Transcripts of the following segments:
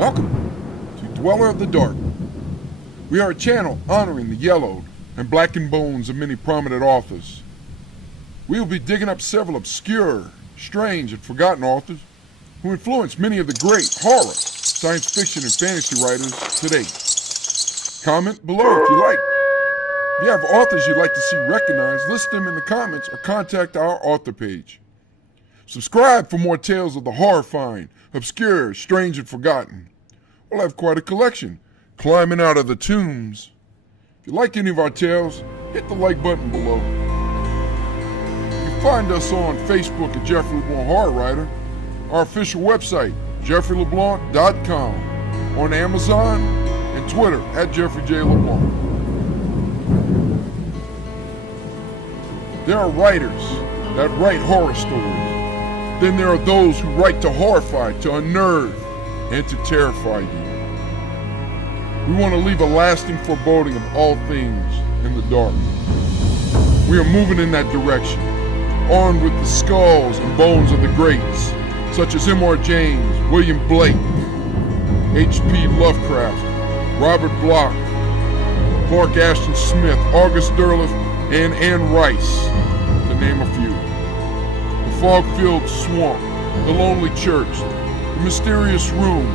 Welcome to Dweller of the Dark. We are a channel honoring the yellowed and blackened bones of many prominent authors. We will be digging up several obscure, strange, and forgotten authors who influenced many of the great horror, science fiction, and fantasy writers today. Comment below if you like. If you have authors you'd like to see recognized, list them in the comments or contact our author page. Subscribe for more tales of the horrifying, obscure, strange, and forgotten. We'll have quite a collection, climbing out of the tombs. If you like any of our tales, hit the like button below. You can find us on Facebook at Jeffrey LeBlanc Horror Writer, our official website, jeffreyleblanc.com, on Amazon, and Twitter at Jeffrey J. LeBlanc. There are writers that write horror stories. Then there are those who write to horrify, to unnerve, and to terrify you. We want to leave a lasting foreboding of all things in the dark. We are moving in that direction, armed with the skulls and bones of the greats, such as M.R. James, William Blake, H.P. Lovecraft, Robert Bloch, Clark Ashton Smith, August Derleth, and Anne Rice, to name a few. The fog-filled swamp, the lonely church, the mysterious room,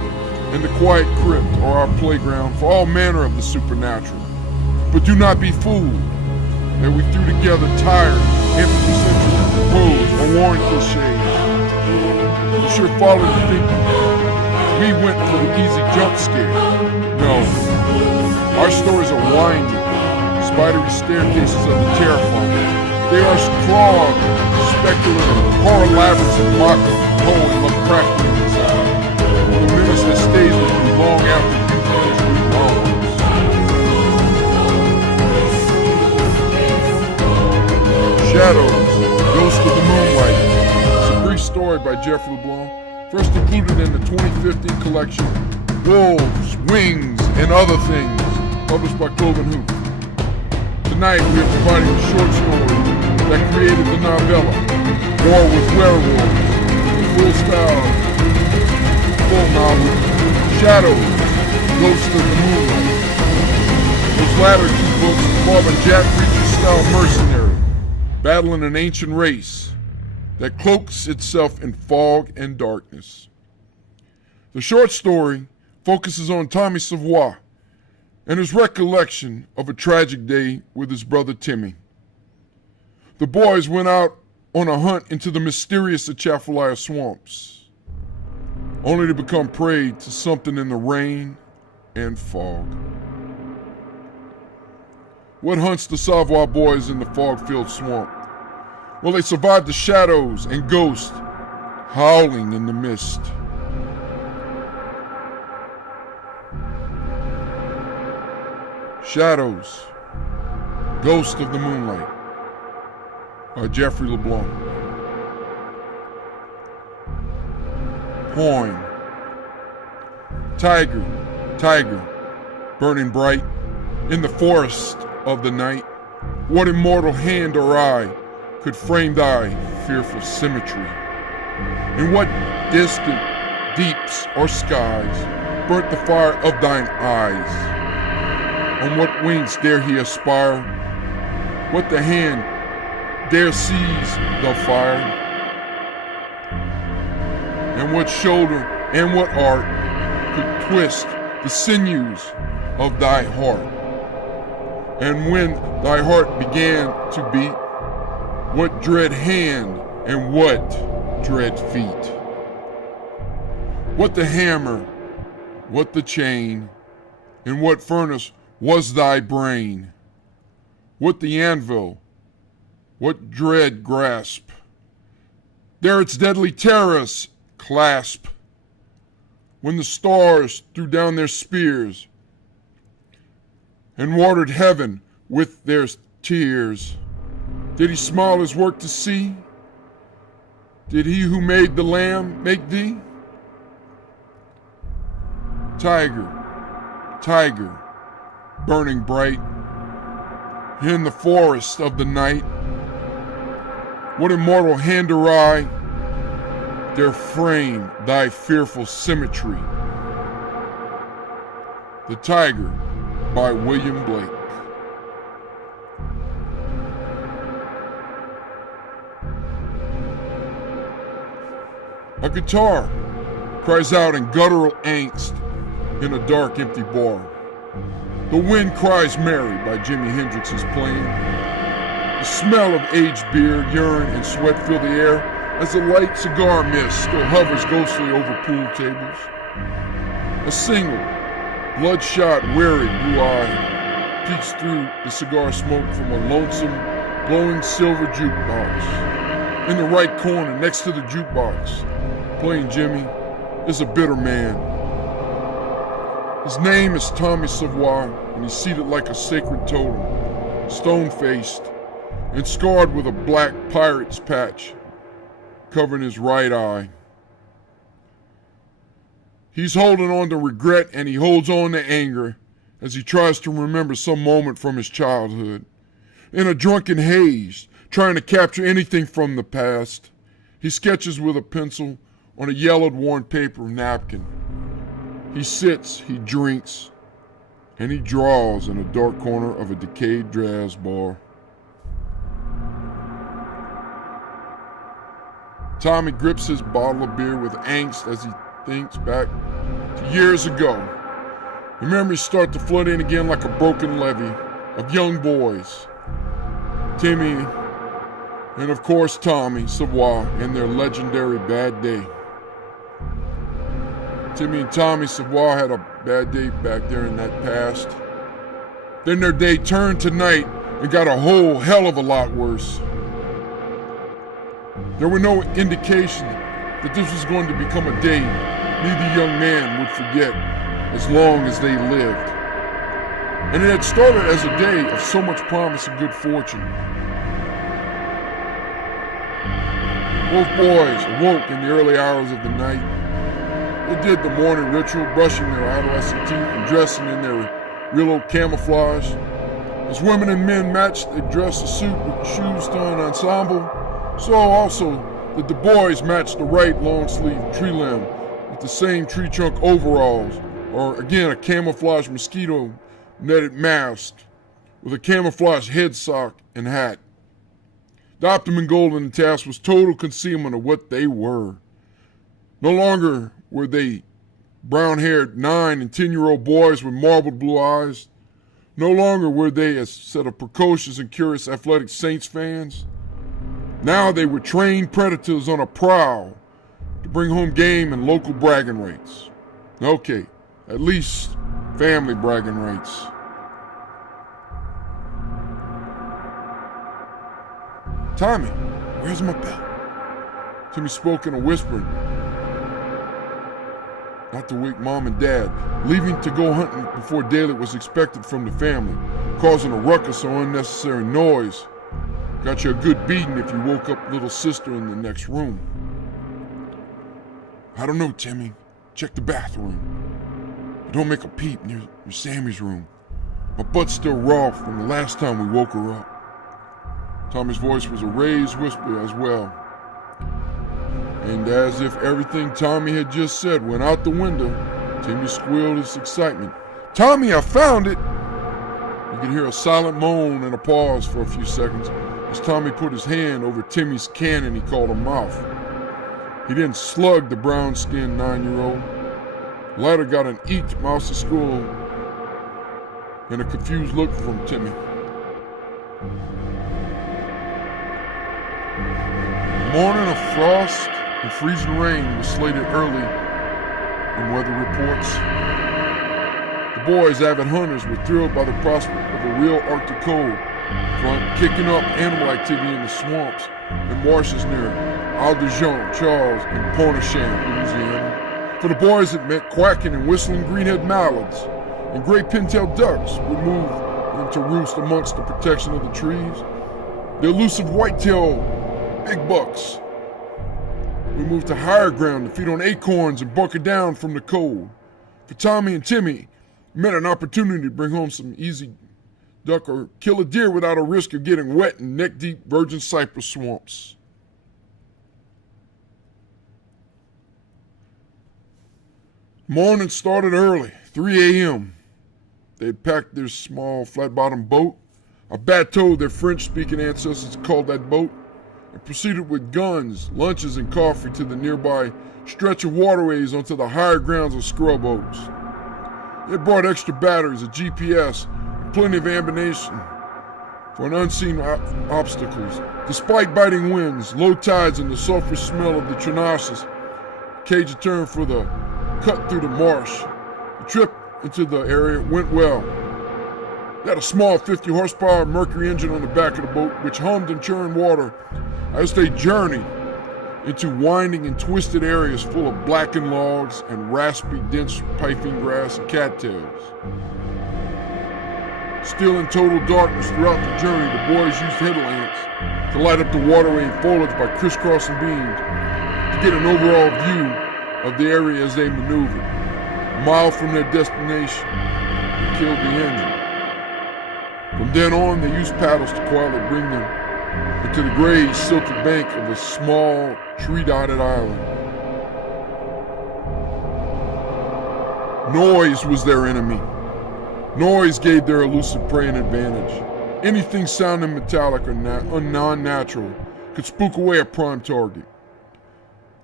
and the quiet crypt are our playground for all manner of the supernatural. But do not be fooled that we threw together tired, anthropocentric, prose, or warring cliches. You sure follow the thinking. We went for the easy jump scare. No, our stories are winding, spidery staircases of the terrifying. They are clogged, speculative, horror labyrinths of Machen, poem, Lovecraftian design. The menace that stays with you long after you finish reading onwards. Shadows, Ghost of the Moonlight. It's a brief story by Jeffrey LeBlanc, first included in the 2015 collection Wolves, Wings, and Other Things, published by Cloven Hoof. Tonight we are providing a short story that created the novella, War with Werewolves, full novel, Shadows, Ghost of the Moonlight. Those latter two books involve a Jack Reacher-style mercenary battling an ancient race that cloaks itself in fog and darkness. The short story focuses on Tommy Savoy and his recollection of a tragic day with his brother Timmy. The boys went out on a hunt into the mysterious Atchafalaya swamps, only to become prey to something in the rain and fog. What hunts the Savoy boys in the fog-filled swamp? Well, they survived the shadows and ghosts howling in the mist. Shadows, Ghost of the Moonlight, by Jeffrey LeBlanc. Poem. Tiger, tiger, burning bright in the forest of the night, what immortal hand or eye could frame thy fearful symmetry? In what distant deeps or skies burnt the fire of thine eyes? On what wings dare he aspire? What the hand dare seize the fire? And what shoulder and what art could twist the sinews of thy heart? And when thy heart began to beat, what dread hand and what dread feet? What the hammer, what the chain, in what furnace was thy brain? What the anvil, what dread grasp? There its deadly terrors clasp. When the stars threw down their spears and watered heaven with their tears, did he smile his work to see? Did he who made the lamb make thee? Tiger, tiger, burning bright in the forest of the night, what immortal hand or eye dare frame thy fearful symmetry? The Tiger by William Blake. A guitar cries out in guttural angst in a dark, empty bar. The Wind Cries Mary by Jimi Hendrix is playing. The smell of aged beer, urine, and sweat fill the air as the light cigar mist still hovers ghostly over pool tables. A single, bloodshot, weary blue eye peeks through the cigar smoke from a lonesome, glowing silver jukebox. In the right corner, next to the jukebox, playing Jimmy, is a bitter man. His name is Tommy Savoy, and he's seated like a sacred totem, stone-faced and scarred with a black pirate's patch covering his right eye. He's holding on to regret, and he holds on to anger as he tries to remember some moment from his childhood. In a drunken haze, trying to capture anything from the past, he sketches with a pencil on a yellowed, worn paper napkin. He sits, he drinks, and he draws in a dark corner of a decayed jazz bar. Tommy grips his bottle of beer with angst as he thinks back to years ago. The memories start to flood in again like a broken levee of young boys. Timmy, and of course Tommy Savoy and their legendary bad day. Timmy and Tommy Savoy had a bad day back there in that past. Then their day turned to night and got a whole hell of a lot worse. There were no indication that this was going to become a day neither young man would forget as long as they lived. And it had started as a day of so much promise of good fortune. Both boys awoke in the early hours of the night. They did the morning ritual, brushing their adolescent teeth and dressing in their real old camouflage. As women and men matched, they dressed a suit with shoes to an ensemble. So also did the boys match the right long-sleeve tree limb with the same tree trunk overalls, or again a camouflage mosquito netted mask with a camouflage head sock and hat. The optimum goal in the task was total concealment of what they were. No longer were they brown-haired 9 and 10-year-old boys with marbled blue eyes. No longer were they a set of precocious and curious athletic Saints fans. Now they were trained predators on a prowl to bring home game and local bragging rights. Okay, at least family bragging rights. Tommy, where's my belt? Timmy spoke in a whisper, not to wake Mom and Dad, leaving to go hunting before daylight was expected from the family, causing a ruckus or unnecessary noise. Got you a good beating if you woke up little sister in the next room. I don't know, Timmy. Check the bathroom. But don't make a peep near Sammy's room. My butt's still raw from the last time we woke her up. Tommy's voice was a raised whisper as well. And as if everything Tommy had just said went out the window, Timmy squealed his excitement. Tommy, I found it! You could hear a silent moan and a pause for a few seconds as Tommy put his hand over Timmy's cannon he called a mouth. He then slugged the brown-skinned 9-year-old. The latter got an eeked mousy squeal and a confused look from Timmy. The morning of frost and freezing rain was slated early in weather reports. The boys, avid hunters, were thrilled by the prospect of a real Arctic cold front kicking up animal activity in the swamps and marshes near Aldejon, Charles, and Pointe-aux-Champs, Louisiana. For the boys, it meant quacking and whistling greenhead mallards, and gray pintail ducks would move into roost amongst the protection of the trees. The elusive whitetail big bucks would move to higher ground to feed on acorns and bunker down from the cold. For Tommy and Timmy, it meant an opportunity to bring home some easy duck or kill a deer without a risk of getting wet in neck-deep virgin cypress swamps. Morning started early, 3 a.m. They had packed their small flat-bottomed boat, a bateau their French-speaking ancestors called that boat, and proceeded with guns, lunches, and coffee to the nearby stretch of waterways onto the higher grounds of Scrub Oaks. They brought extra batteries, a GPS, and plenty of ammunition for unseen obstacles. Despite biting winds, low tides, and the sulfur smell of the Trinacious, Cajun term for the cut through the marsh, the trip into the area went well. They had a small 50 horsepower Mercury engine on the back of the boat, which hummed and churned water as they journeyed into winding and twisted areas full of blackened logs and raspy, dense piping grass and cattails. Still in total darkness throughout the journey, the boys used headlamps to light up the waterway and foliage by crisscrossing beams to get an overall view of the area as they maneuvered. A mile from their destination, they killed the engine. From then on, they used paddles to quietly bring them into the gray, silted bank of a small, tree-dotted island. Noise was their enemy. Noise gave their elusive prey an advantage. Anything sounding metallic or non-natural could spook away a prime target.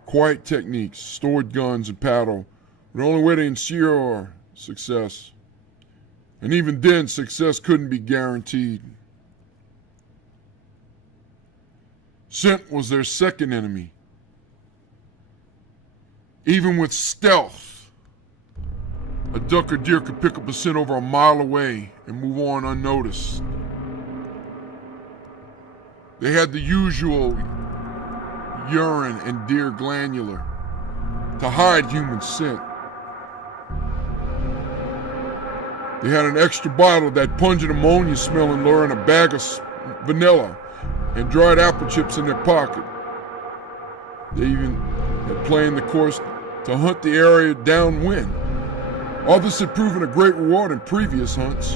Quiet techniques, stored guns, and paddle were the only way to ensure success. And even then, success couldn't be guaranteed. Scent was their second enemy. Even with stealth, a duck or deer could pick up a scent over a mile away and move on unnoticed. They had the usual urine and deer glandular to hide human scent. They had an extra bottle of that pungent ammonia smelling lure and a bag of vanilla and dried apple chips in their pocket. They even had planned the course to hunt the area downwind. All this had proven a great reward in previous hunts.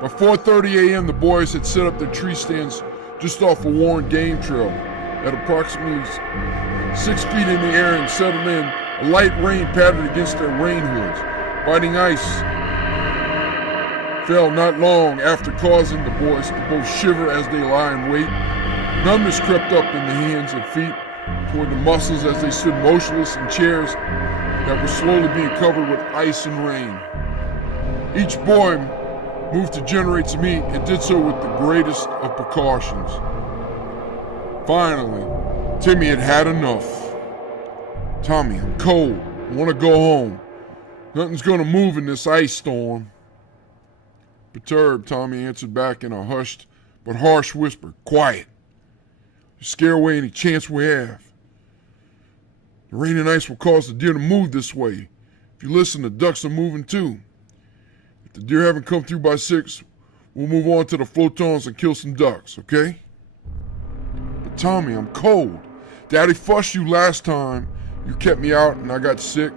By 4:30 a.m., the boys had set up their tree stands just off a worn game trail. At approximately 6 feet in the air and settled in, a light rain pattered against their rain hoods. Biting ice fell not long after causing the boys to both shiver as they lie in wait. Numbness crept up in the hands and feet toward the muscles as they stood motionless in chairs that were slowly being covered with ice and rain. Each boy moved to generate some heat and did so with the greatest of precautions. Finally, Timmy had had enough. "Tommy, I'm cold. I want to go home. Nothing's going to move in this ice storm." Perturbed, Tommy answered back in a hushed but harsh whisper, "Quiet. You scare away any chance we have. The rain and ice will cause the deer to move this way. If you listen, the ducks are moving too. If the deer haven't come through by 6, we'll move on to the flotons and kill some ducks, okay?" "But Tommy, I'm cold. Daddy fussed you last time. You kept me out and I got sick.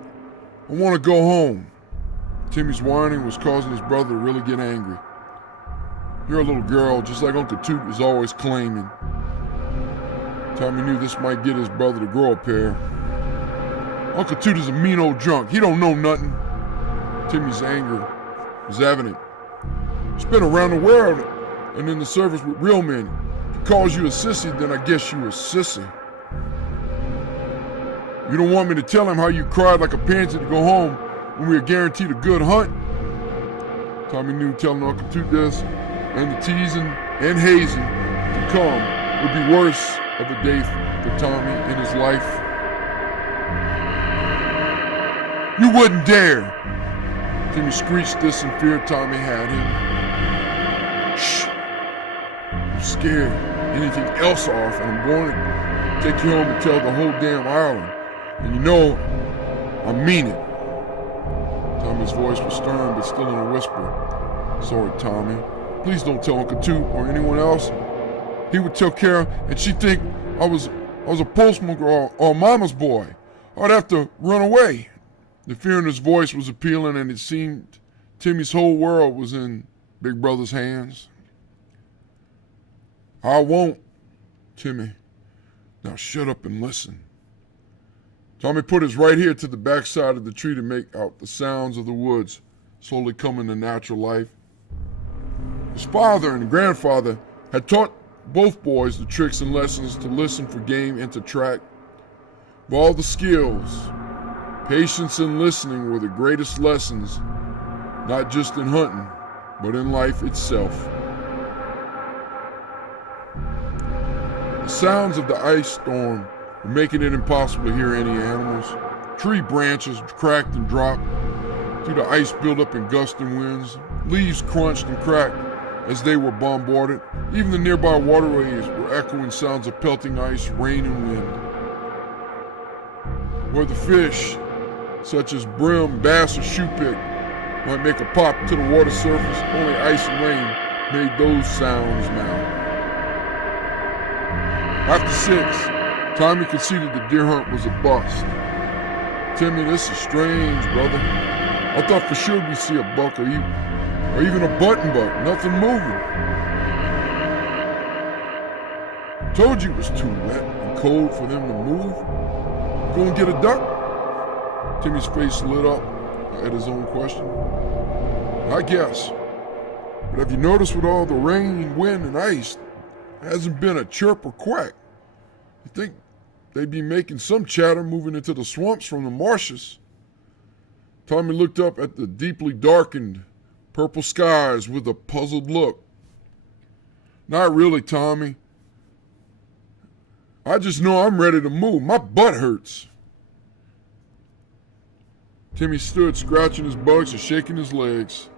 I want to go home." Timmy's whining was causing his brother to really get angry. "You're a little girl, just like Uncle Toot was always claiming." Tommy knew this might get his brother to grow a pair. "Uncle Toot is a mean old drunk. He don't know nothing." Timmy's anger was evident. "He's been around the world and in the service with real men. If he calls you a sissy, then I guess you a sissy. You don't want me to tell him how you cried like a pansy to go home when we were guaranteed a good hunt?" Tommy knew telling Uncle Toot this and the teasing and hazing to come would be worse of a day for Tommy in his life. "You wouldn't dare!" Timmy screeched this in fear Tommy had him. "Shh! You're scared anything else off, and I'm going to take you home and tell the whole damn island. And you know, I mean it." Tommy's voice was stern, but still in a whisper. "Sorry, Tommy. Please don't tell Uncle Toot or anyone else. He would tell Kara, and she'd think I was a postman or mama's boy. I'd have to run away." The fear in his voice was appealing, and it seemed Timmy's whole world was in Big Brother's hands. "I won't, Timmy. Now shut up and listen." Tommy put his right ear to the backside of the tree to make out the sounds of the woods slowly coming to natural life. His father and grandfather had taught both boys the tricks and lessons to listen for game and to track. Of all the skills, patience and listening were the greatest lessons, not just in hunting, but in life itself. The sounds of the ice storm were making it impossible to hear any animals. Tree branches cracked and dropped through the ice buildup in gusting winds. Leaves crunched and cracked as they were bombarded. Even the nearby waterways were echoing sounds of pelting ice, rain, and wind. Where the fish, such as brim, bass, or shoepick, might make a pop to the water surface, only ice and rain made those sounds now. After 6, Tommy could see that the deer hunt was a bust. Timmy, this is strange, brother. I thought for sure we'd see a buck or even a button buck, nothing moving. Told you it was too wet and cold for them to move. Go and get a duck? Timmy's face lit up at his own question. I guess. But have you noticed with all the rain, wind, and ice, there hasn't been a chirp or quack? You think they'd be making some chatter moving into the swamps from the marshes? Tommy looked up at the deeply darkened purple skies with a puzzled look. Not really, Tommy. I just know I'm ready to move. My butt hurts. Timmy stood, scratching his bugs and shaking his legs.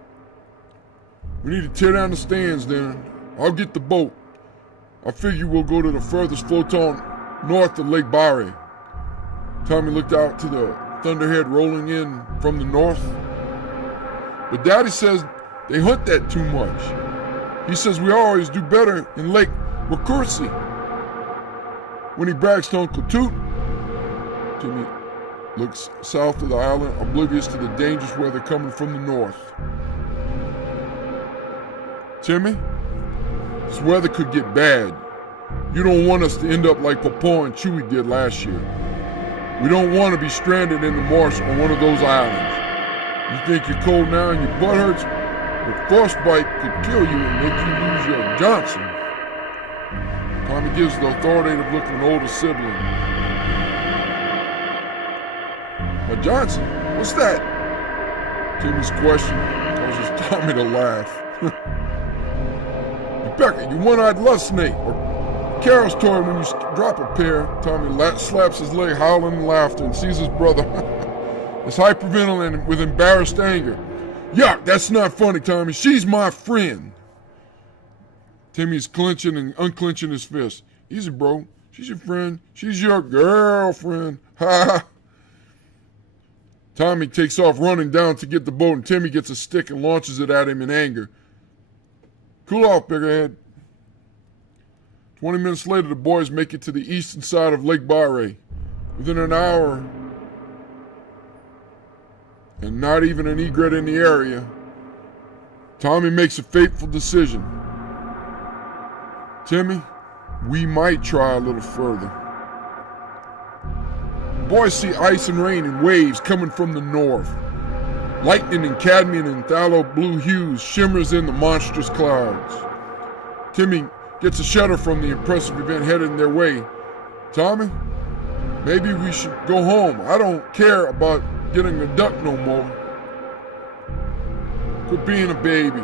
We need to tear down the stands then. I'll get the boat. I figure we'll go to the furthest floton north of Lake Barre. Tommy looked out to the thunderhead rolling in from the north. But Daddy says they hunt that too much. He says we always do better in Lake Recursi. When he brags to Uncle Toot, Timmy looks south of the island, oblivious to the dangerous weather coming from the north. Timmy, this weather could get bad. You don't want us to end up like Papa and Chewie did last year. We don't want to be stranded in the marsh on one of those islands. You think you're cold now and your butt hurts? But frostbite could kill you and make you lose your Johnson. Tommy gives the authoritative look of an older sibling. My Johnson? What's that? Timmy's question causes Tommy to laugh. Rebecca, you one-eyed lust snake, or Carol's toy when you drop a pair. Tommy slaps his leg, howling in laughter, and sees his brother is hyperventilating with embarrassed anger. Yuck, that's not funny, Tommy. She's my friend. Timmy's clenching and unclenching his fist. Easy, bro. She's your friend. She's your girlfriend. Ha! Tommy takes off running down to get the boat, and Timmy gets a stick and launches it at him in anger. Cool off, biggerhead. 20 minutes later, the boys make it to the eastern side of Lake Barre. Within an hour, and not even an egret in the area, Tommy makes a fateful decision. Timmy, we might try a little further. The boys see ice and rain and waves coming from the north. Lightning and cadmium and phthalo blue hues shimmers in the monstrous clouds. Timmy gets a shudder from the impressive event headed their way. Tommy, maybe we should go home. I don't care about getting a duck no more. Quit being a baby.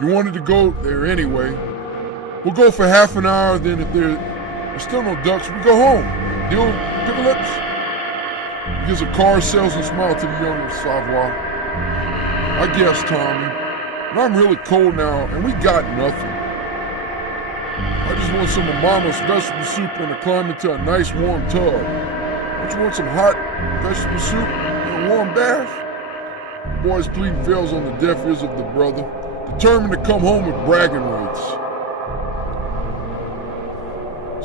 You wanted to go there anyway. We'll go for half an hour, then if there's still no ducks, we go home. Deal, pickle lips? He gives a car salesman smile to the young Savoy. I guess, Tommy. And I'm really cold now, and we got nothing. I just want some of Mama's vegetable soup and to climb into a nice warm tub. Don't you want some hot vegetable soup and a warm bath? The boy's pleading fails on the deaf ears of the brother, determined to come home with bragging rights.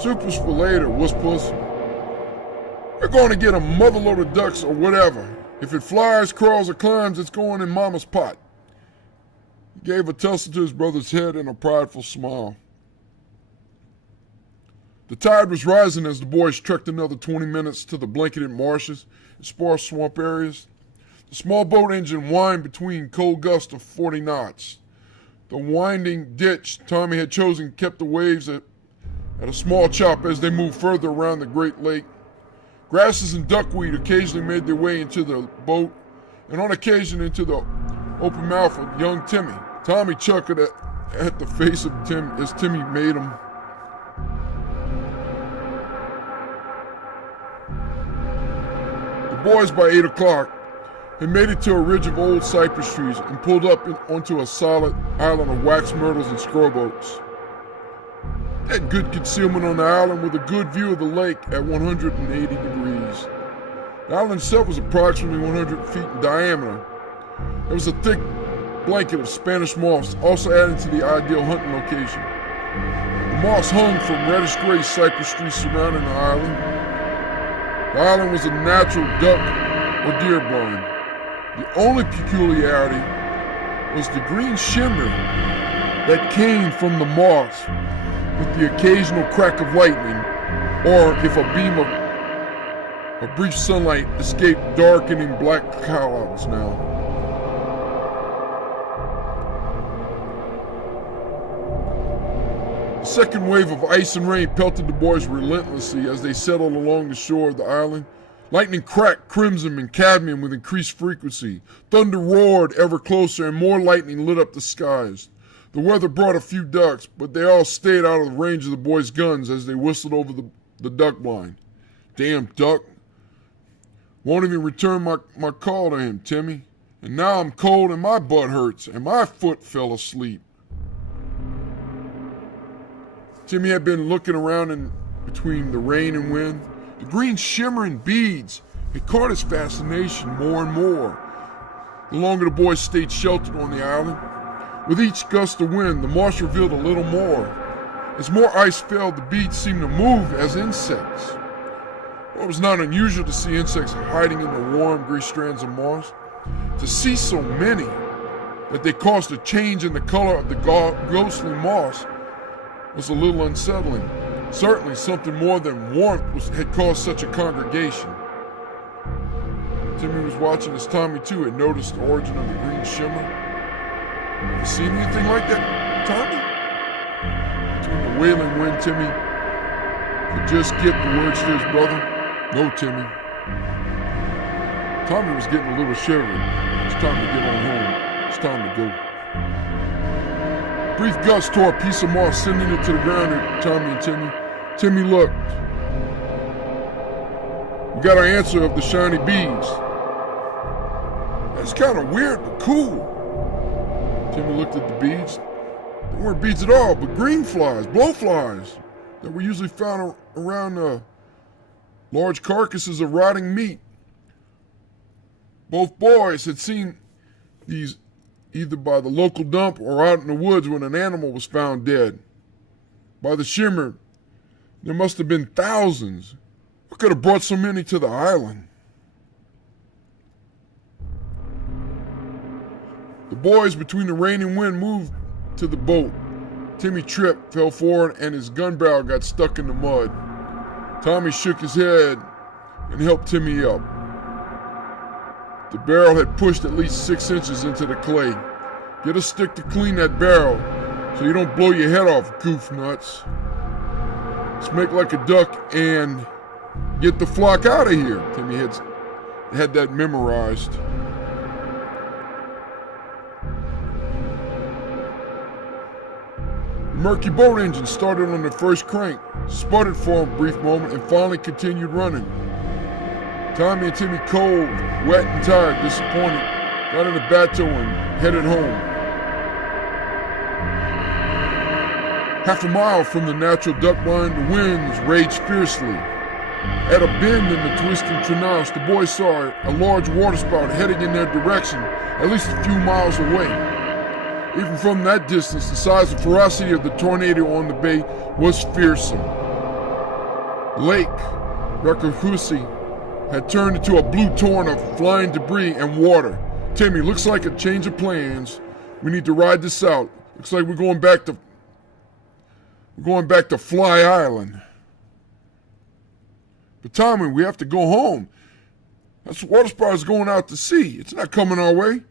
Soup is for later, wuss puss. We're going to get a motherload of ducks or whatever. If it flies, crawls, or climbs, it's going in Mama's pot. He gave a tussle to his brother's head and a prideful smile. The tide was rising as the boys trekked another 20 minutes to the blanketed marshes and sparse swamp areas. The small boat engine whined between cold gusts of 40 knots. The winding ditch Tommy had chosen kept the waves at a small chop as they moved further around the great lake. Grasses and duckweed occasionally made their way into the boat, and on occasion into the open mouth of young Timmy. Tommy chuckled at the face of Tim as Timmy made him. The boys by 8 o'clock had made it to a ridge of old cypress trees and pulled up onto a solid island of wax myrtles and scrub oaks. They had good concealment on the island with a good view of the lake at 180 degrees. The island itself was approximately 100 feet in diameter. There was a thick blanket of Spanish moss also adding to the ideal hunting location. The moss hung from reddish-gray cypress trees surrounding the island. The island was a natural duck or deer blind. The only peculiarity was the green shimmer that came from the moss, with the occasional crack of lightning, or if a beam of brief sunlight escaped darkening black clouds now. The second wave of ice and rain pelted the boys relentlessly as they settled along the shore of the island. Lightning cracked crimson and cadmium with increased frequency. Thunder roared ever closer and more lightning lit up the skies. The weather brought a few ducks, but they all stayed out of the range of the boys' guns as they whistled over the duck blind. Damn duck. Won't even return my call to him, Timmy. And now I'm cold and my butt hurts and my foot fell asleep. Timmy had been looking around in between the rain and wind. The green shimmering beads had caught his fascination more and more. The longer the boys stayed sheltered on the island, with each gust of wind, the marsh revealed a little more. As more ice fell, the beads seemed to move as insects. Well, it was not unusual to see insects hiding in the warm, gray strands of moss. To see so many that they caused a change in the color of the ghostly moss was a little unsettling. Certainly something more than warmth had caused such a congregation. Timmy was watching as Tommy too had noticed the origin of the green shimmer. Have you seen anything like that, Tommy? Between the wailing wind, Timmy could just get the words to his brother. No, Timmy. Tommy was getting a little shivery. It's time to get on home. It's time to go. A brief gust tore a piece of moss, sending it to the ground at Tommy and Timmy. Timmy looked. We got our answer of the shiny beads. That's kind of weird, but cool. Timmy looked at the beads. They weren't beads at all, but green flies, blowflies, that were usually found around large carcasses of rotting meat. Both boys had seen these either by the local dump or out in the woods when an animal was found dead. By the shimmer, there must have been thousands. What could have brought so many to the island? The boys, between the rain and wind, moved to the boat. Timmy tripped, fell forward, and his gun barrel got stuck in the mud. Tommy shook his head and helped Timmy up. The barrel had pushed at least 6 inches into the clay. Get a stick to clean that barrel so you don't blow your head off, goof nuts. Let's make like a duck and get the flock out of here. Timmy had that memorized. The murky boat engine started on the first crank, sputtered for a brief moment, and finally continued running. Tommy and Timmy, cold, wet, and tired, disappointed, got in the bateau and headed home. Half a mile from the natural duck blind, the winds raged fiercely. At a bend in the twisting trenache, the boys saw a large waterspout heading in their direction, at least a few miles away. Even from that distance, the size and ferocity of the tornado on the bay was fearsome. Lake Rakahusi had turned into a blue torrent of flying debris and water. Timmy, looks like a change of plans. We need to ride this out. Looks like we're going back to Fly Island. But Tommy, we have to go home. That's the water spiders going out to sea. It's not coming our way.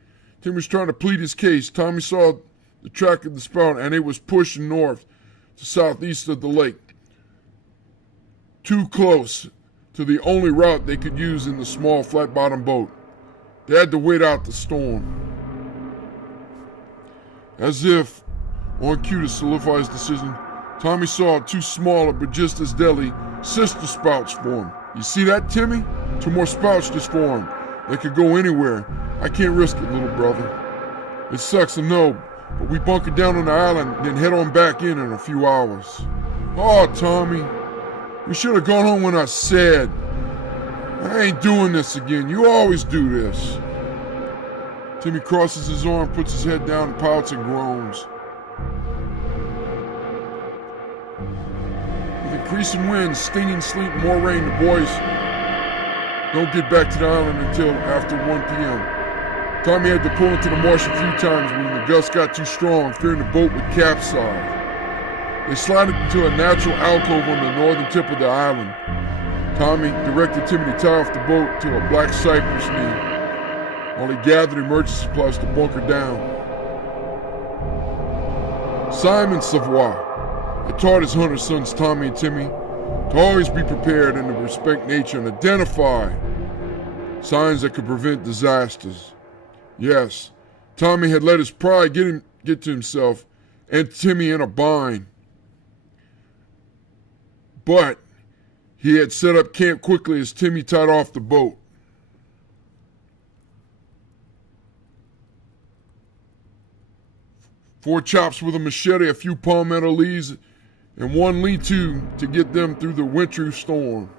Tim was trying to plead his case. Tommy saw the track of the spout, and it was pushing north to southeast of the lake. Too close to the only route they could use in the small flat-bottomed boat. They had to wait out the storm. As if on cue to solidify his decision, Tommy saw two smaller but just as deadly sister spouts form. You see that, Timmy? Two more spouts just formed. They could go anywhere. I can't risk it, little brother. It sucks to know, but we bunker down on the island, then head on back in a few hours. Oh, Tommy, we should have gone home when I said. I ain't doing this again. You always do this. Timmy crosses his arm, puts his head down, and pouts and groans. With increasing winds, stinging sleet, and more rain, the boys don't get back to the island until after 1 p.m. Tommy had to pull into the marsh a few times when the gusts got too strong, fearing the boat would capsize. They slided into a natural alcove on the northern tip of the island. Tommy directed Timmy to tie off the boat to a black cypress knee while he gathered emergency supplies to bunker down. Simon Savoy had taught his hunter sons Tommy and Timmy to always be prepared and to respect nature and identify signs that could prevent disasters. Yes, Tommy had let his pride get to himself and Timmy in a bind. But he had set up camp quickly as Timmy tied off the boat. Four chops with a machete, a few palmetto leaves, and one lean-to to get them through the wintry storm.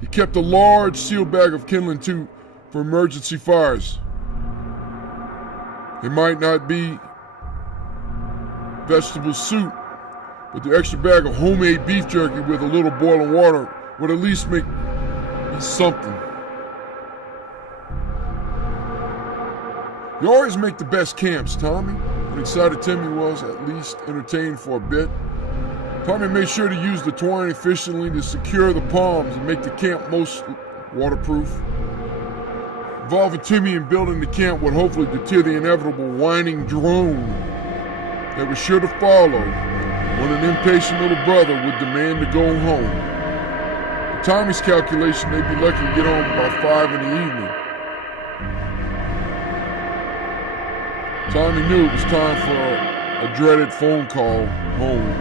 He kept a large sealed bag of kindling too for emergency fires. It might not be vegetable soup, but the extra bag of homemade beef jerky with a little boiling water would at least make me something. You always make the best camps, Tommy. And excited Timmy was, at least entertained for a bit. Tommy made sure to use the twine efficiently to secure the palms and make the camp most waterproof. Involving Timmy in building the camp would hopefully deter the inevitable whining drone that was sure to follow when an impatient little brother would demand to go home. With Tommy's calculation, they'd be lucky to get home by 5 in the evening. Tommy knew it was time for a dreaded phone call home.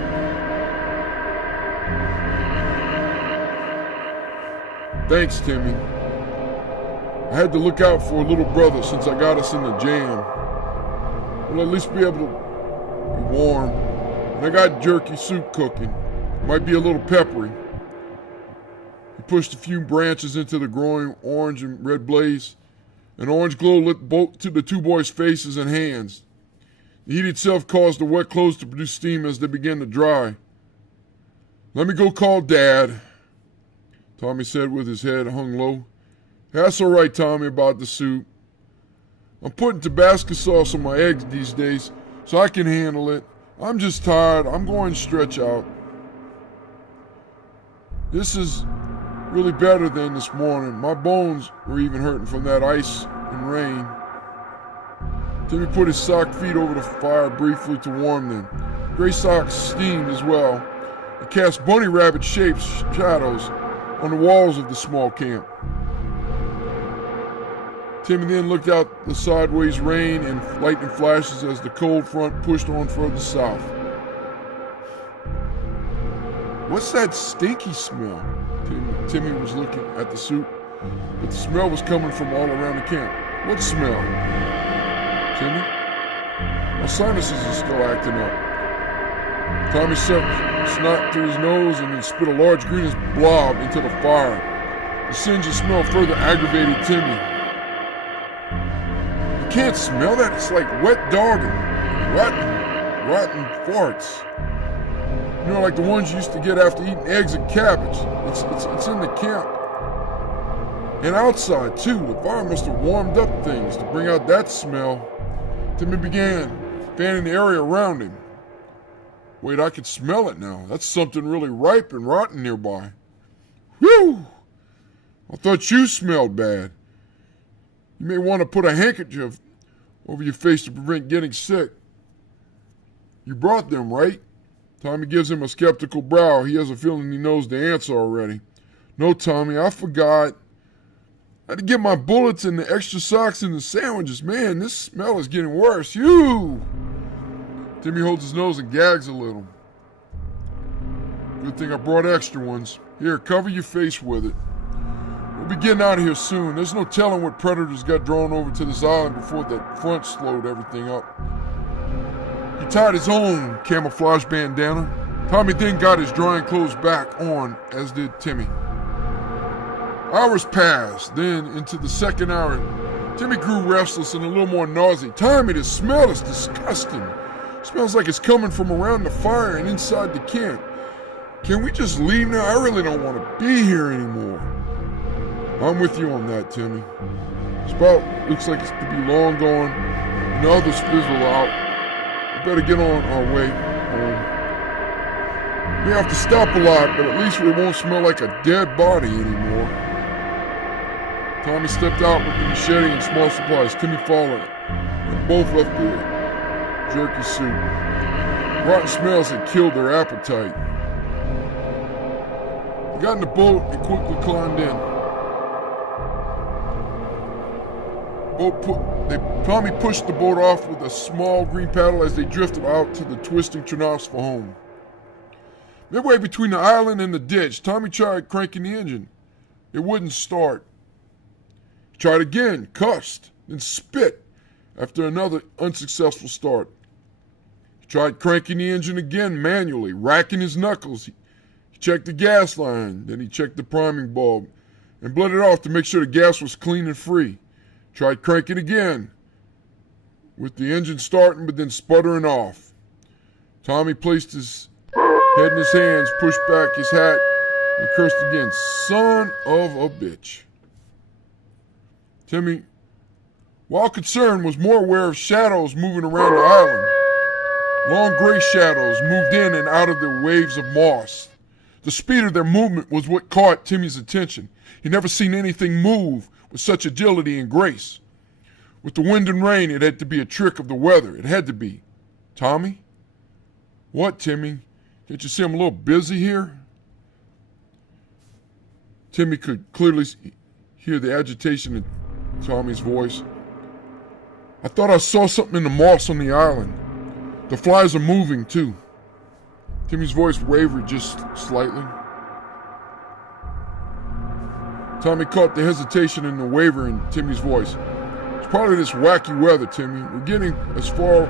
Thanks, Timmy. I had to look out for a little brother since I got us in the jam. We'll at least be able to be warm. And I got jerky soup cooking. Might be a little peppery. He pushed a few branches into the growing orange and red blaze. An orange glow lit both to the two boys' faces and hands. The heat itself caused the wet clothes to produce steam as they began to dry. Let me go call Dad, Tommy said with his head hung low. That's all right, Tommy, about the soup. I'm putting Tabasco sauce on my eggs these days, so I can handle it. I'm just tired. I'm going to stretch out. This is really better than this morning. My bones were even hurting from that ice and rain. Timmy put his socked feet over the fire briefly to warm them. Gray socks steamed as well and cast bunny rabbit shaped shadows on the walls of the small camp. Timmy then looked out the sideways rain and lightning flashes as the cold front pushed on further south. What's that stinky smell? Timmy was looking at the soup, but the smell was coming from all around the camp. What smell? Timmy? My sinuses are still acting up. Tommy sucked snot through his nose and then spit a large greenish blob into the fire. The singe and smell further aggravated Timmy. You can't smell that? It's like wet dog and rotten farts. You know, like the ones you used to get after eating eggs and cabbage. It's in the camp. And outside, too. The fire must have warmed up things to bring out that smell. Timmy began fanning the area around him. Wait, I can smell it now. That's something really ripe and rotten nearby. Whew! I thought you smelled bad. You may want to put a handkerchief over your face to prevent getting sick. You brought them, right? Tommy gives him a skeptical brow. He has a feeling he knows the answer already. No, Tommy, I forgot. I had to get my bullets and the extra socks and the sandwiches. Man, this smell is getting worse. You! Timmy holds his nose and gags a little. Good thing I brought extra ones. Here, cover your face with it. We'll be getting out of here soon. There's no telling what predators got drawn over to this island before that front slowed everything up. He tied his own camouflage bandana. Tommy then got his drying clothes back on, as did Timmy. Hours passed, then into the second hour, Timmy grew restless and a little more nauseous. Tommy, the smell is disgusting. It smells like it's coming from around the fire and inside the camp. Can we just leave now? I really don't want to be here anymore. I'm with you on that, Timmy. Spout looks like it's to be long gone, and the others fizzle out. We better get on our way home. We have to stop a lot, but at least we won't smell like a dead body anymore. Tommy stepped out with the machete and small supplies. Timmy followed, and both left the jerky soup. Rotten smells had killed their appetite. They got in the boat and quickly climbed in. Tommy pushed the boat off with a small green paddle as they drifted out to the twisting canals for home. Midway between the island and the ditch, Tommy tried cranking the engine. It wouldn't start. He tried again, cussed, then spit after another unsuccessful start. He tried cranking the engine again manually, racking his knuckles. He checked the gas line, then he checked the priming bulb and bled it off to make sure the gas was clean and free. Tried cranking again, with the engine starting but then sputtering off. Tommy placed his head in his hands, pushed back his hat, and cursed again. Son of a bitch. Timmy, while concerned, was more aware of shadows moving around the island. Long gray shadows moved in and out of the waves of moss. The speed of their movement was what caught Timmy's attention. He'd never seen anything move with such agility and grace. With the wind and rain, it had to be a trick of the weather. It had to be. Tommy? What, Timmy? Can't you see I'm a little busy here? Timmy could clearly hear the agitation in Tommy's voice. I thought I saw something in the moss on the island. The flies are moving, too. Timmy's voice wavered just slightly. Tommy caught the hesitation and the waver in Timmy's voice. It's probably this wacky weather, Timmy. We're getting as far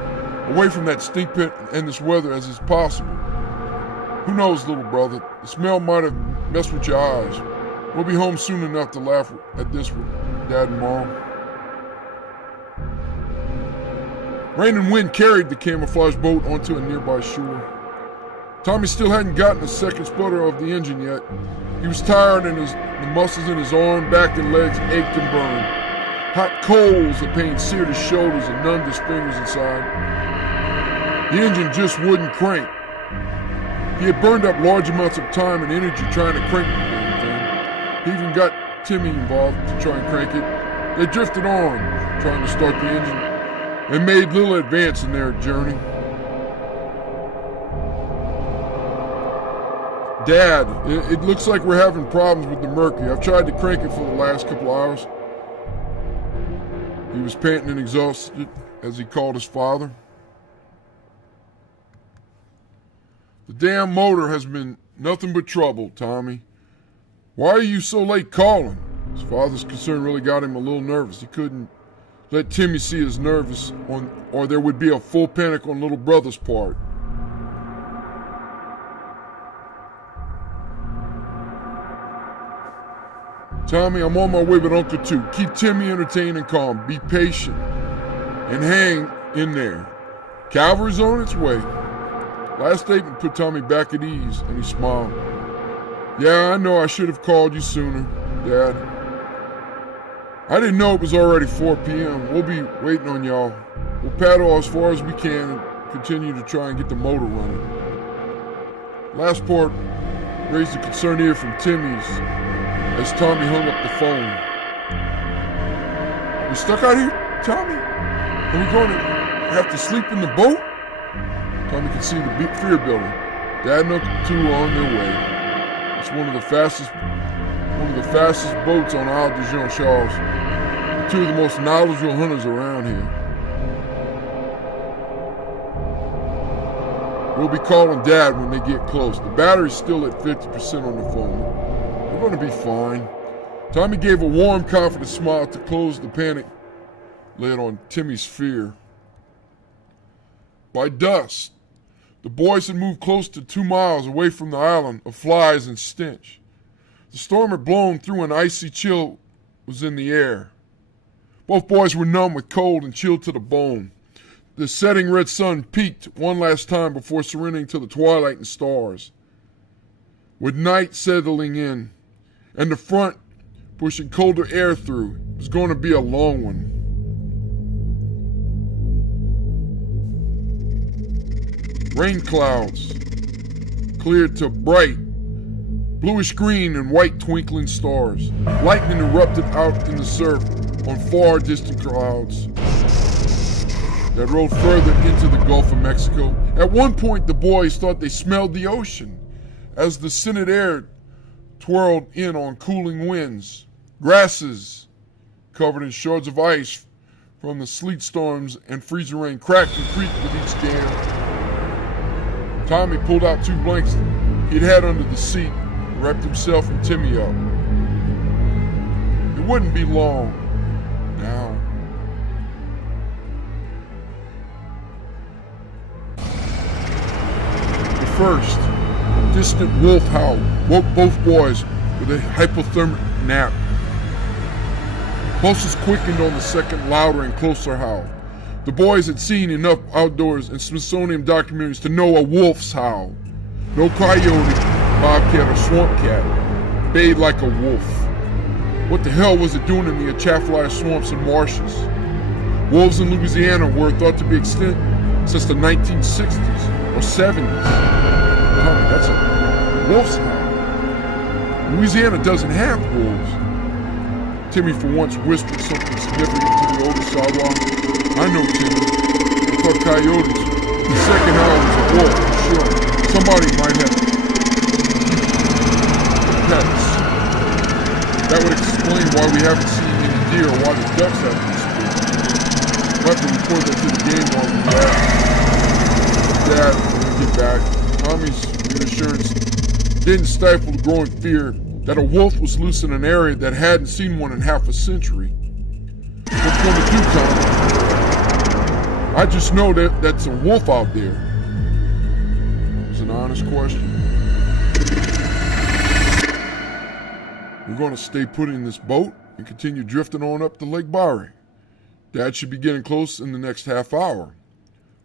away from that stink pit and this weather as is possible. Who knows, little brother? The smell might have messed with your eyes. We'll be home soon enough to laugh at this with Dad and Mom. Rain and wind carried the camouflage boat onto a nearby shore. Tommy still hadn't gotten a second sputter of the engine yet. He was tired and the muscles in his arm, back, and legs ached and burned. Hot coals of pain seared his shoulders and numbed his fingers inside. The engine just wouldn't crank. He had burned up large amounts of time and energy trying to crank the damn thing. He even got Timmy involved to try and crank it. They drifted on, trying to start the engine, and made little advance in their journey. Dad, it looks like we're having problems with the mercury. I've tried to crank it for the last couple hours. He was panting and exhausted as he called his father. The damn motor has been nothing but trouble, Tommy. Why are you so late calling? His father's concern really got him a little nervous. He couldn't let Timmy see his nervous or there would be a full panic on little brother's part. Tommy, I'm on my way with Uncle Two. Keep Timmy entertained and calm. Be patient and hang in there. Cavalry's on its way. Last statement put Tommy back at ease, and he smiled. Yeah, I know I should have called you sooner, Dad. I didn't know it was already 4 p.m. We'll be waiting on y'all. We'll paddle as far as we can and continue to try and get the motor running. Last part raised a concerned ear from Timmy's as Tommy hung up the phone. "We stuck out here, Tommy? Are we going to have to sleep in the boat?" Tommy could see the fear building. Dad and Uncle Two were on their way. It's one of the fastest boats on Isle de Jean Charles. The two of the most knowledgeable hunters around here. We'll be calling Dad when they get close. The battery's still at 50% on the phone. We're going to be fine. Tommy gave a warm, confident smile to close the panic lid on Timmy's fear. By dusk, the boys had moved close to 2 miles away from the island of flies and stench. The storm had blown through and icy chill was in the air. Both boys were numb with cold and chilled to the bone. The setting red sun peaked one last time before surrendering to the twilight and stars. With night settling in and the front pushing colder air through, it was going to be a long one. Rain clouds cleared to bright, bluish green and white twinkling stars. Lightning erupted out in the surf on far distant clouds that rolled further into the Gulf of Mexico. At one point, the boys thought they smelled the ocean as the scented air twirled in on cooling winds. Grasses covered in shards of ice from the sleet storms and freezing rain cracked and creaked with each gale. Tommy pulled out 2 blankets he'd had under the seat and wrapped himself and Timmy up. It wouldn't be long now. The first distant wolf howl woke both boys with a hypothermic nap. Pulses quickened on the second, louder and closer howl. The boys had seen enough outdoors and Smithsonian documentaries to know a wolf's howl. No coyote, bobcat, or swamp cat bayed like a wolf. What the hell was it doing in the Atchafalaya swamps and marshes? Wolves in Louisiana were thought to be extinct since the 1960s or 70s. That's a wolf's howl. Louisiana doesn't have wolves. Timmy for once whispered something significant to the older sidewalk. "I know, Timmy. I thought coyotes. The second howl was a wolf, for sure. Somebody might have pets. That would explain why we haven't seen any deer or why the ducks haven't disappeared. We'll have to report that to the game while we Dad, when we get back." Tommy's reassurance didn't stifle the growing fear that a wolf was loose in an area that hadn't seen one in half a century. "What's going to do, Tommy?" "I just know that that's a wolf out there." It was an honest question. "We're going to stay put in this boat and continue drifting on up to Lake Byron. Dad should be getting close in the next half hour.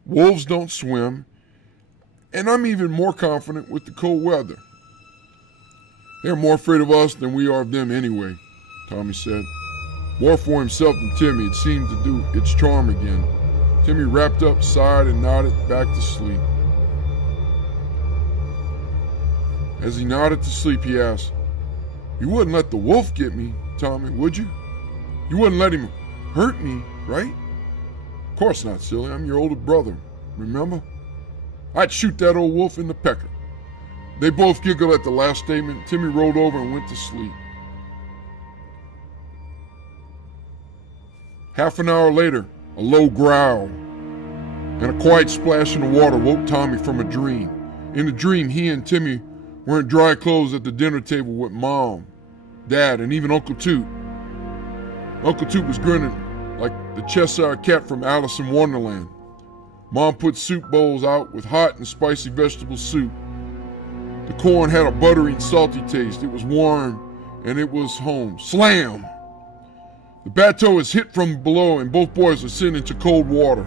Wolves don't swim, and I'm even more confident with the cold weather." "They're more afraid of us than we are of them anyway," Tommy said. More for himself than Timmy, it seemed to do its charm again. Timmy wrapped up, sighed, and nodded back to sleep. As he nodded to sleep, he asked, "You wouldn't let the wolf get me, Tommy, would you? You wouldn't let him hurt me, right?" "Of course not, silly. I'm your older brother, remember? I'd shoot that old wolf in the pecker." They both giggled at the last statement. Timmy rolled over and went to sleep. Half an hour later, a low growl and a quiet splash in the water woke Tommy from a dream. In the dream, he and Timmy were in dry clothes at the dinner table with Mom, Dad, and even Uncle Toot. Uncle Toot was grinning like the Cheshire Cat from Alice in Wonderland. Mom put soup bowls out with hot and spicy vegetable soup. The corn had a buttery and salty taste. It was warm, and it was home. Slam! The bateau was hit from below, and both boys were sent into cold water.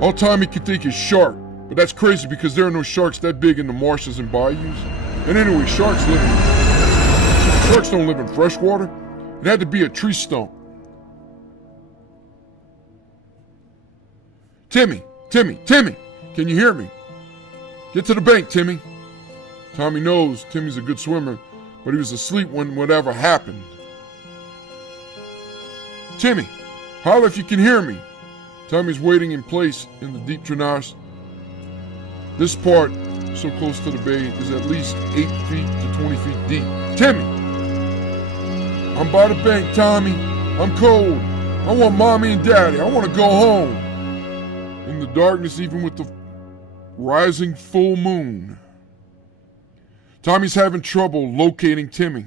All Tommy could think is shark, but that's crazy because there are no sharks that big in the marshes and bayous. And anyway, sharks don't live in fresh water. It had to be a tree stump. Timmy, can you hear me? Get to the bank, Timmy. Tommy knows Timmy's a good swimmer, but he was asleep when whatever happened. Timmy, holler if you can hear me. Tommy's waiting in place in the deep drainage. This part, so close to the bay, is at least 8 feet to 20 feet deep. Timmy! I'm by the bank, Tommy. I'm cold. I want mommy and daddy. I want to go home. In the darkness, even with the rising full moon, Tommy's having trouble locating Timmy.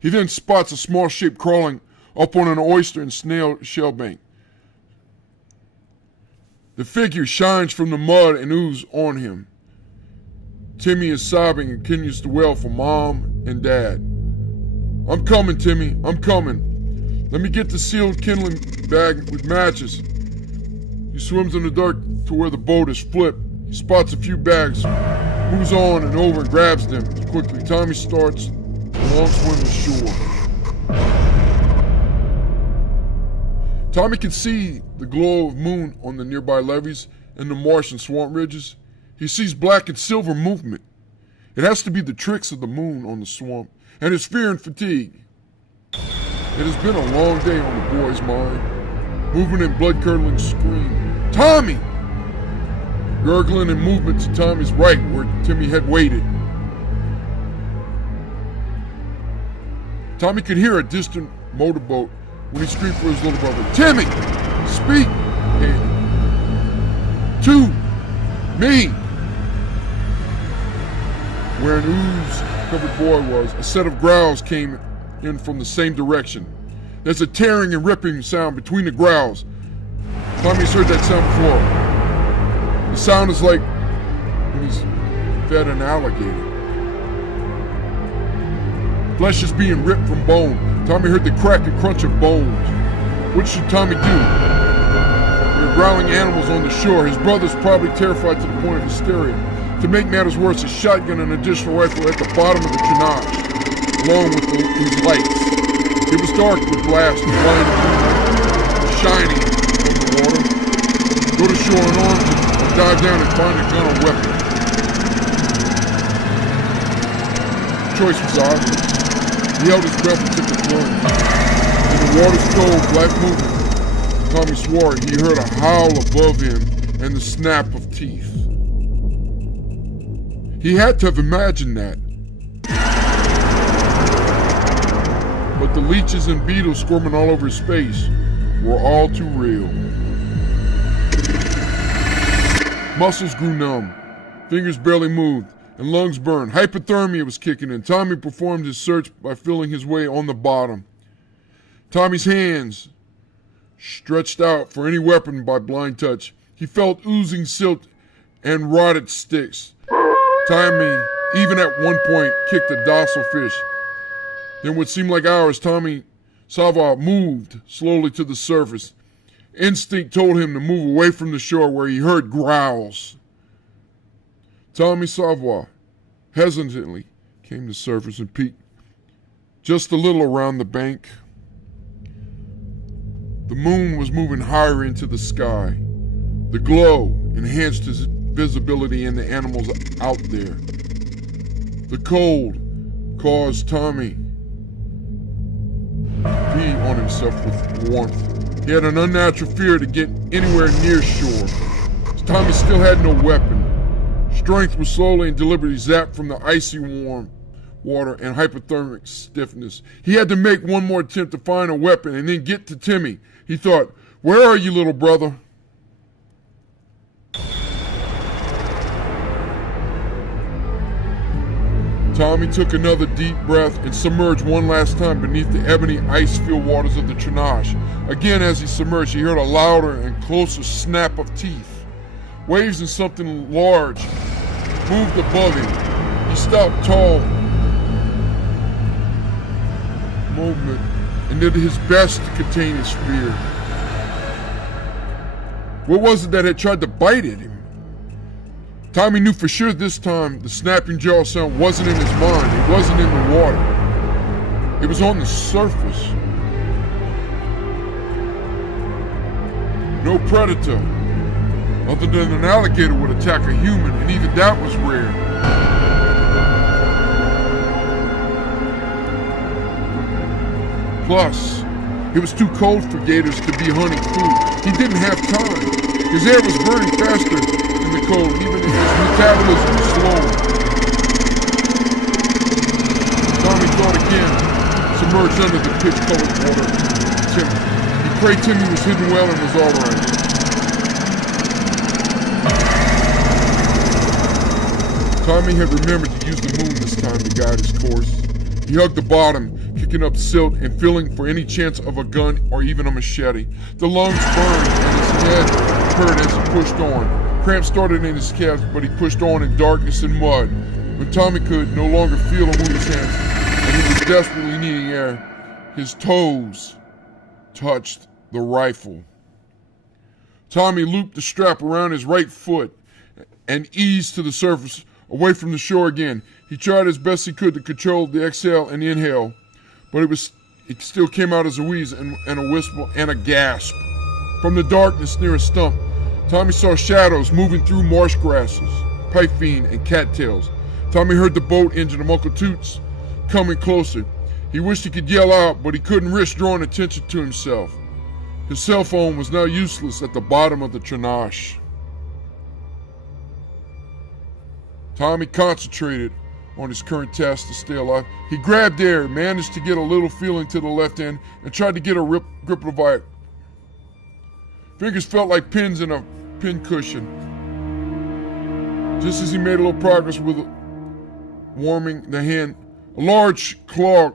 He then spots a small shape crawling up on an oyster and snail shell bank. The figure shines from the mud and ooze on him. Timmy is sobbing and continues to wail for mom and dad. I'm coming, Timmy. I'm coming. Let me get the sealed kindling bag with matches. He swims in the dark to where the boat is flipped. He spots a few bags, moves on and over and grabs them. Quickly, Tommy starts a long swim to shore. Tommy can see the glow of moon on the nearby levees and the marsh and swamp ridges. He sees black and silver movement. It has to be the tricks of the moon on the swamp and his fear and fatigue. It has been a long day on the boy's mind. Movement and blood-curdling scream. Tommy! Gurgling and movement to Tommy's right where Timmy had waited. Tommy could hear a distant motorboat when he screamed for his little brother. Timmy! Speak! To me! Where an ooze-covered boy was, a set of growls came in from the same direction. There's a tearing and ripping sound between the growls. Tommy's heard that sound before. The sound is like when he's fed an alligator. Flesh is being ripped from bone. Tommy heard the crack and crunch of bones. What should Tommy do? There are growling animals on the shore. His brother's probably terrified to the point of hysteria. To make matters worse, a shotgun and additional rifle at the bottom of the trainage, along with his lights. It was dark with blast and blinding moonlight, shining from the water. Go to shore unarmed or dive down and find a gun or weapon. The choice was obvious. He held his breath and took a plunge. In the water's cold, black movement, Tommy swore he heard a howl above him and the snap of teeth. He had to have imagined that. But the leeches and beetles squirming all over his face were all too real. Muscles grew numb, fingers barely moved, and lungs burned. Hypothermia was kicking in. Tommy performed his search by feeling his way on the bottom. Tommy's hands stretched out for any weapon by blind touch. He felt oozing silt and rotted sticks. Tommy, even at one point, kicked a docile fish. Then what seemed like hours, Tommy Savoy moved slowly to the surface. Instinct told him to move away from the shore where he heard growls. Tommy Savoy hesitantly came to the surface and peeked just a little around the bank. The moon was moving higher into the sky. The glow enhanced his visibility in the animals out there. The cold caused Tommy to feed on himself with warmth. He had an unnatural fear to get anywhere near shore. Tommy still had no weapon. Strength was slowly and deliberately zapped from the icy warm water and hypothermic stiffness. He had to make one more attempt to find a weapon and then get to Timmy. He thought, "Where are you, little brother?" Tommy took another deep breath and submerged one last time beneath the ebony ice-filled waters of the Trenache. Again, as he submerged, he heard a louder and closer snap of teeth. Waves and something large moved above him. He stopped tall movement and did his best to contain his fear. What was it that had tried to bite at him? Tommy knew for sure this time the snapping jaw sound wasn't in his mind. It wasn't in the water. It was on the surface. No predator. other than an alligator would attack a human, and even that was rare. Plus, it was too cold for gators to be hunting food. He didn't have time. His air was burning faster in the cold, even if his metabolism was slow. Tommy thought again, submerged under the pitch-colored water. Timmy. He prayed Timmy was hidden well and was all right. Tommy had remembered to use the moon this time to guide his course. He hugged the bottom, kicking up silt and feeling for any chance of a gun or even a machete. The lungs burned and his head hurt as he pushed on. Cramps started in his calves, but he pushed on in darkness and mud. When Tommy could no longer feel or move his hands, and he was desperately needing air, his toes touched the rifle. Tommy looped the strap around his right foot and eased to the surface, away from the shore again. He tried as best he could to control the exhale and the inhale, but it still came out as a wheeze and a whisper and a gasp. From the darkness near a stump, Tommy saw shadows moving through marsh grasses, pipevine, and cattails. Tommy heard the boat engine of Uncle Toots coming closer. He wished he could yell out, but he couldn't risk drawing attention to himself. His cell phone was now useless at the bottom of the trench. Tommy concentrated on his current task to stay alive. He grabbed air, managed to get a little feeling to the left hand, and tried to get a grip of it. Fingers felt like pins in a pin cushion. Just as he made a little progress with warming the hand, a large clawed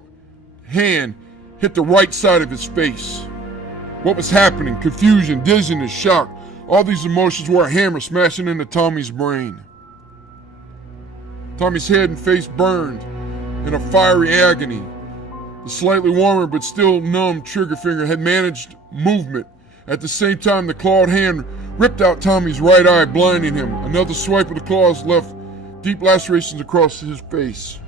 hand hit the right side of his face. What was happening? Confusion, dizziness, shock. All these emotions were a hammer smashing into Tommy's brain. Tommy's head and face burned in a fiery agony. The slightly warmer but still numb trigger finger had managed movement. At the same time, the clawed hand ripped out Tommy's right eye, blinding him. Another swipe of the claws left deep lacerations across his face.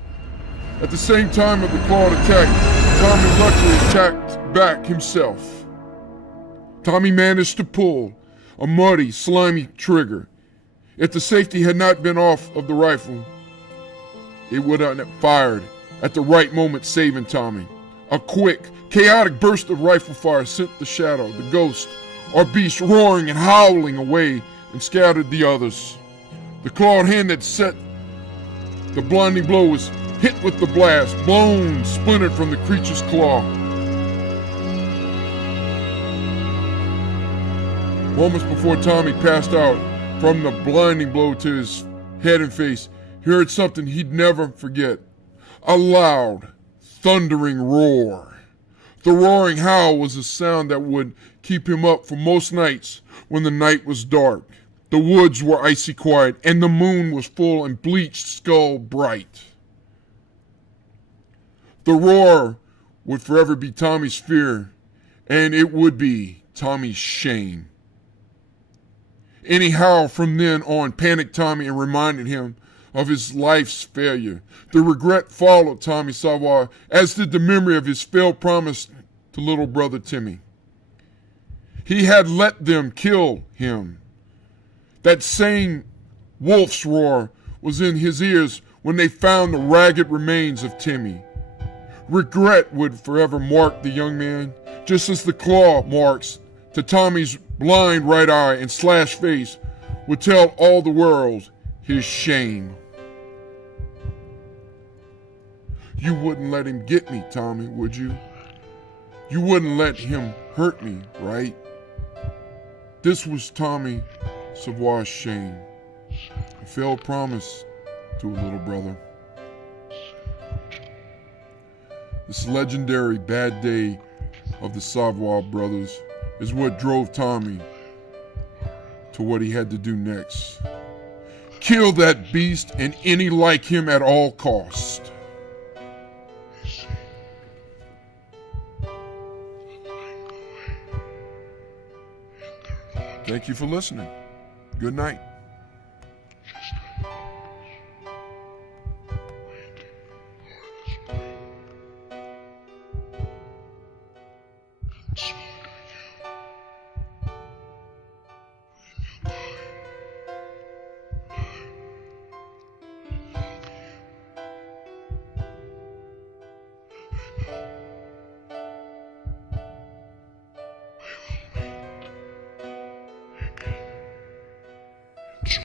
At the same time of the clawed attack, Tommy luckily attacked back himself. Tommy managed to pull a muddy, slimy trigger. If the safety had not been off of the rifle, it would have fired at the right moment, saving Tommy. A quick, chaotic burst of rifle fire sent the shadow, the ghost, or beast roaring and howling away and scattered the others. The clawed hand that set the blinding blow was hit with the blast, blown, splintered from the creature's claw. Moments before Tommy passed out from the blinding blow to his head and face, he heard something he'd never forget. A loud, thundering roar. The roaring howl was a sound that would keep him up for most nights when the night was dark. The woods were icy quiet, and the moon was full and bleached skull bright. The roar would forever be Tommy's fear, and it would be Tommy's shame. Any howl from then on panicked Tommy and reminded him of his life's failure. The regret followed Tommy Savoy, as did the memory of his failed promise to little brother Timmy. He had let them kill him. That same wolf's roar was in his ears when they found the ragged remains of Timmy. Regret would forever mark the young man, just as the claw marks to Tommy's blind right eye and slashed face would tell all the world his shame. You wouldn't let him get me, Tommy, would you? You wouldn't let him hurt me, right? This was Tommy Savoy's shame. A failed promise to a little brother. This legendary bad day of the Savoy brothers is what drove Tommy to what he had to do next. Kill that beast and any like him at all costs. Thank you for listening. Good night.